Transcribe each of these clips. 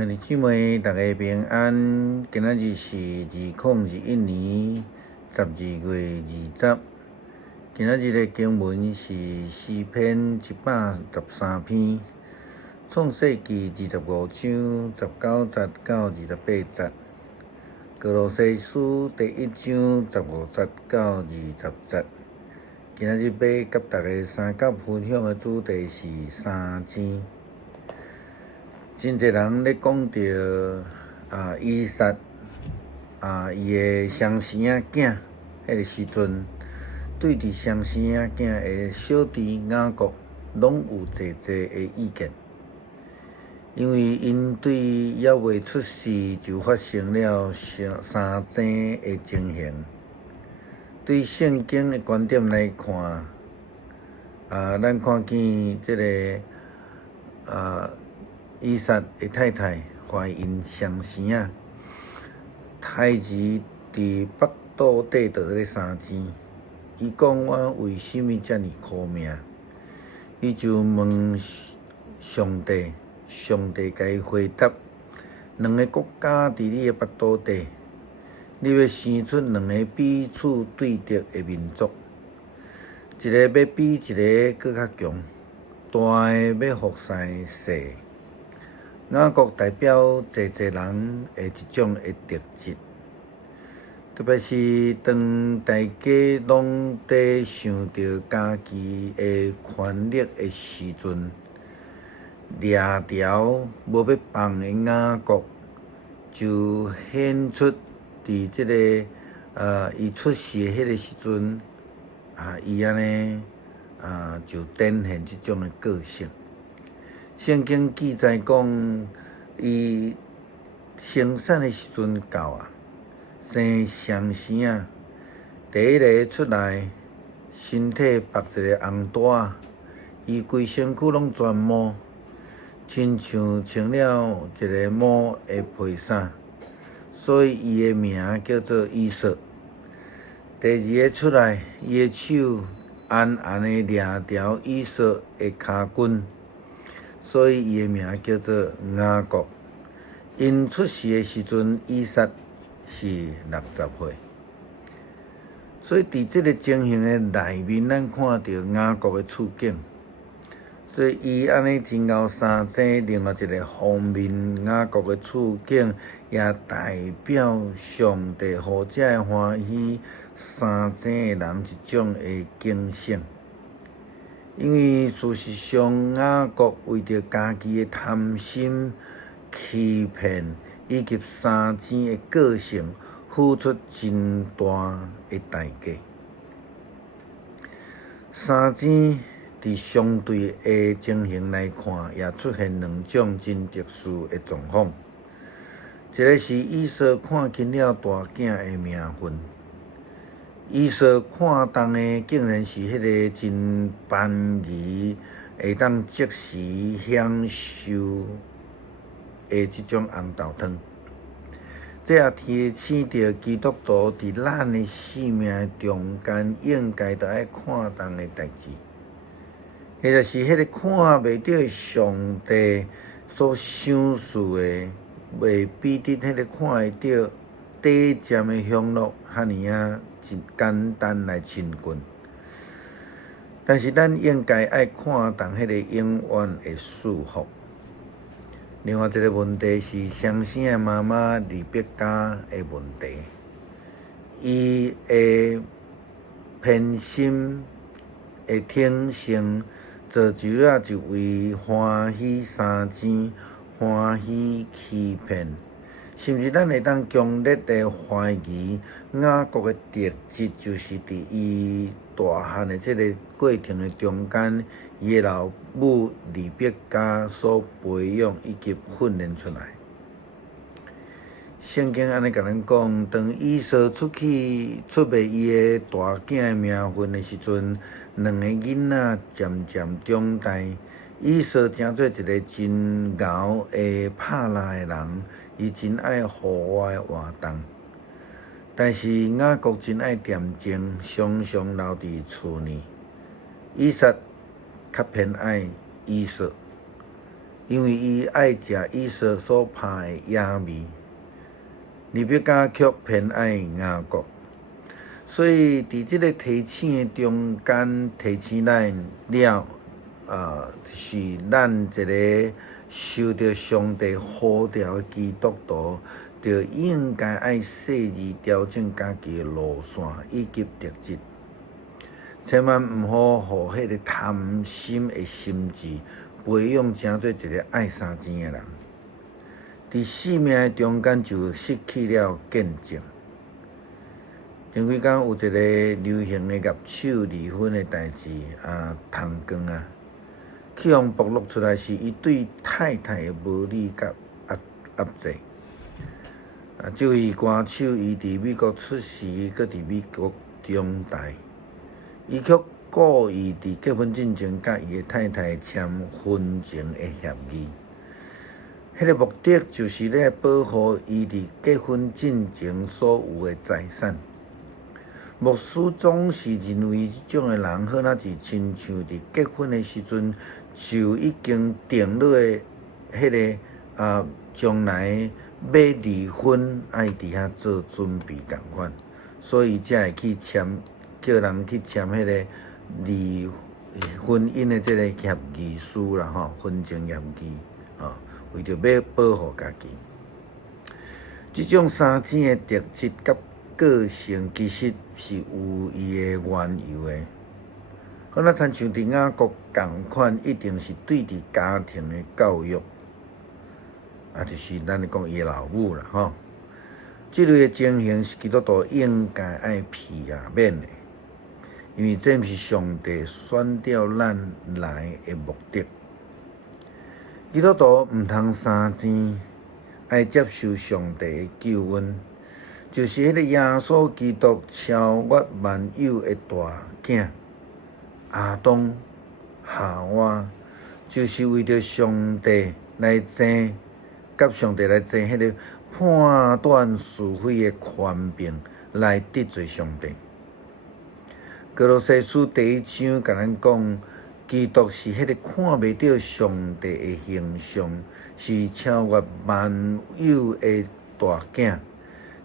兄弟姊妹，大家平安。今仔日是2021年12月20。今仔日的经文是诗篇113篇，创世纪25章19节到28节，歌罗西书第1章15节到20节。今仔日要甲大家三角分享的主题是三钱。真侪人咧讲到以撒伊的双生仔囝，迄个时阵，对伫双生仔囝的小弟雅各，拢有侪的意见，因为因对还未出世就发生了三钱的情形。对圣经的观点来看，咱看见这个以撒的太太怀孕双生仔，胎儿伫腹肚底着迄三钱。伊讲：“我为什么遮尔苦命？”伊就问上帝，上帝甲伊回答：“两个国家伫你的腹肚底，你要生出两个彼此对敌的民族，一个要比一个搁较强，大的要服侍小的。”雅各代表侪人的一种的特质，特别是当大家拢在想着家己的权力的时阵，掠条无要放的雅各就显出伫这个伊出世的迄个时阵伊安尼就展现这种的个性。圣经记载讲，伊生产的时阵到生双生仔，第一个出来，身体绑一个红带，伊规身躯拢全毛，亲像穿了一个毛的皮衫，所以伊的名叫做以色。第二个出来，伊的手暗暗的掠条以色的骹棍，所以伊的名叫做雅各。因出世的时阵，以撒是60岁，所以伫这个情形的内面，咱看到雅各的处境。所以伊安尼真够三钱，另外一个方面，雅各的处境也代表上帝互遮的欢喜三钱的人一种的警醒。因为事实上，雅各为着家己的贪心、欺骗以及三钱的个性，付出真大的代价。三钱伫相对的情形来看，也出现两种真特殊的状况。一个是以扫看清了大囝的名分。以扫看重的竟然是迄个真便宜，会当即时享受的这种红豆汤。这也提醒着基督徒伫咱的生命中间，应该着爱看重的代志，或者是迄个看袂到上帝所赏赐的，袂比得迄个看会到短暂的享乐遐尔真简单来亲近。但是咱应该爱看重迄个永远的祝福。另外一个问题是双生的妈妈利百加的问题，伊的偏心的挺性，造就了一位欢喜三钱、欢喜欺骗，甚至咱会当强烈的怀疑，雅各的特质就是伫伊大汉的这个过程的中间，伊的老母利百加所培养以及训练出来。圣经安尼甲咱讲，当以扫出卖伊的大囝的名分的时阵，两个囡仔渐渐长大。以扫诚做一个真牛的拍拉的人，伊真爱户外活动。但是雅各真爱恬静，常常留伫厝内。以撒较偏爱以扫，因为伊爱食以色所拍的野味。日本歌曲偏爱雅国，所以伫即个提醒的中间，提醒咱了，是咱一个受到上帝呼召的基督徒，就应该爱细致调整家己的路线以及特质，千万毋好互迄个贪心的心智培养成做一个爱生钱的人。伫生命的中间就失去了见证。前几工有一个流行的业手离婚的代志通光去互曝露出来是伊对太太的无理甲压制。这位歌手伊伫美国出世，搁伫美国长大，伊却故意伫结婚之前甲伊的太太签婚前的协议。迄个目的就是咧保护伊伫结婚之前所有的财产。牧师总是认为即种的人，好若是亲像伫结婚的时阵就已经定落的迄个将来要离婚爱伫遐做准备共款，所以才会去签，叫人去签迄个离婚姻的即个协议书啦吼，婚前协议为着要保护家己，即种生钱的特质甲个性，其实是有伊的缘由的。好，咱亲像伫雅各共款，一定是对伫家庭的教育，就是咱讲伊的老母啦吼。即类的情形是基督徒应该爱避免的，因为这毋是上帝选调咱来的目的。基督徒毋通生钱，爱接受上帝的救恩，就是迄个耶稣基督超越万有的大囝亚当夏娃，就是为着上帝来争，甲上帝来争迄个判断是非的权柄，来得罪上帝。哥罗西书第1章甲咱讲，基督是迄个看袂到上帝的形象，是超越万有的大囝。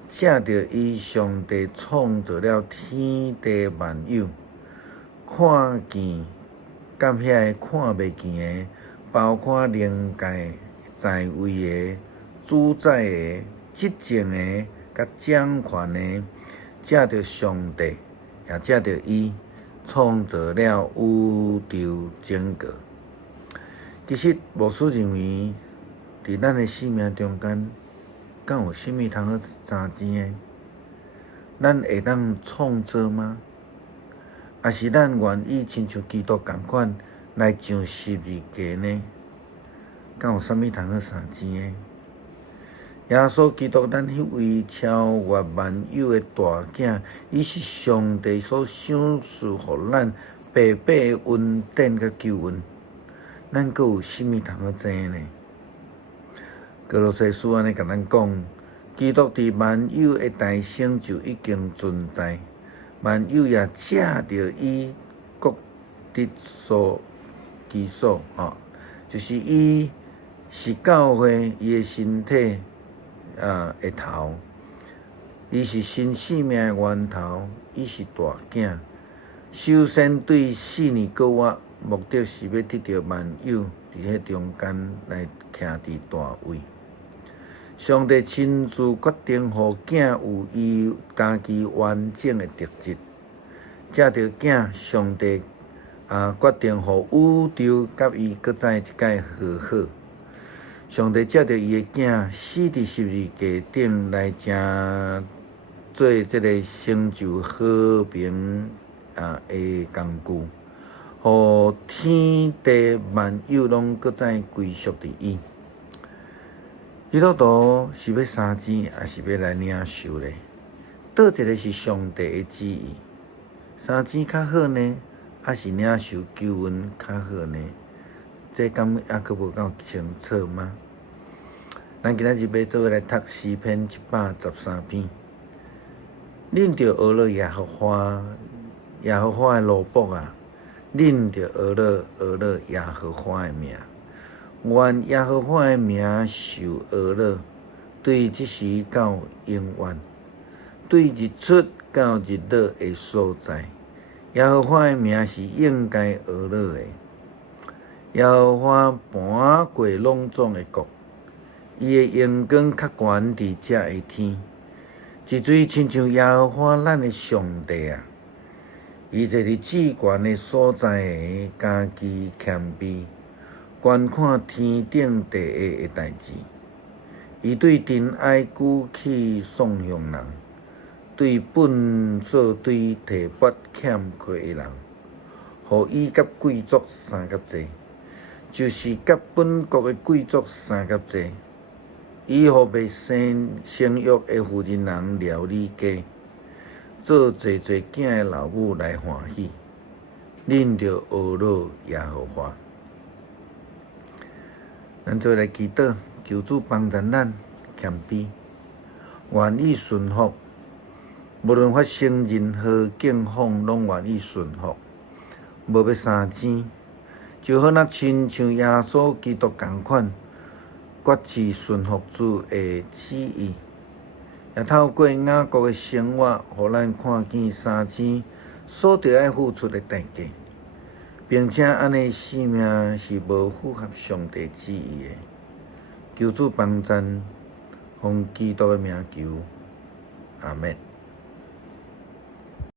借着伊，上帝创造了天地万有，看见甲遐个看袂见的，包括灵界在位的、主宰的、执政的、甲掌权的，借着上帝，也借着伊。创造了宇宙整个。其实，牧师认为，伫咱的生命中间，敢有啥物通好生钱的？咱会当创造吗？还是咱愿意亲像基督共款来上十字架呢？敢有啥物通好生钱的？耶稣基督，咱迄位超越万有的大囝，伊是上帝所赏赐互咱白白的恩典甲救恩，咱阁有啥物通好争呢？哥罗西书安尼甲咱讲，基督伫万有的大成就已经存在，万有也借着伊各得所其所就是伊是教会伊的身体。的头，伊是新生命的源头，伊是大囝。首先对4年国我，目的是要得到万有伫迄中间来徛伫大位。上帝亲自决定，互囝有伊家己完整的特质。借着囝，上帝决定，互宇宙甲伊搁再一届和好。上帝借着伊的囝死伫十字架顶来成做即个成就和平的工具，互天地万有拢搁再归属伫伊。基督徒是要生钱，还是要来领受咧？倒一个是上帝的旨意？生钱较好呢，还是领受救恩较好呢？这敢还阁无够清楚吗？咱今仔日要做伙来读诗篇113篇。恁着学了耶和华的路谱恁着学了耶和华的名。愿耶和华的名受恶乐，对即时到永远，对日出到日落的所在。耶和华的名是应该恶乐的。耶和华盘过拢总的国，伊的阳光较悬伫遮的天。一水亲像耶和华咱的上帝啊！伊坐伫至悬的所在的，家己谦卑，观看天顶地下的代志。伊对尘埃举起颂扬人，对粪做对提拔欠缺的人，互伊甲贵族相甲济，就是甲本国的贵族相甲济。伊互未生育的妇人人料理家，做济济囝的老母来欢喜，恁着学乐耶和华。咱做来祈祷，求主帮助咱谦卑，愿意顺服，无论发生任何境况，拢愿意顺服，无要三钱，就好那亲像耶稣基督共款。决志顺服主的旨意，也透过雅各的生活，互咱看见三钱所着爱付出的代价，并且安尼生命是无符合上帝旨意的。求主帮助，奉基督的名求，阿门。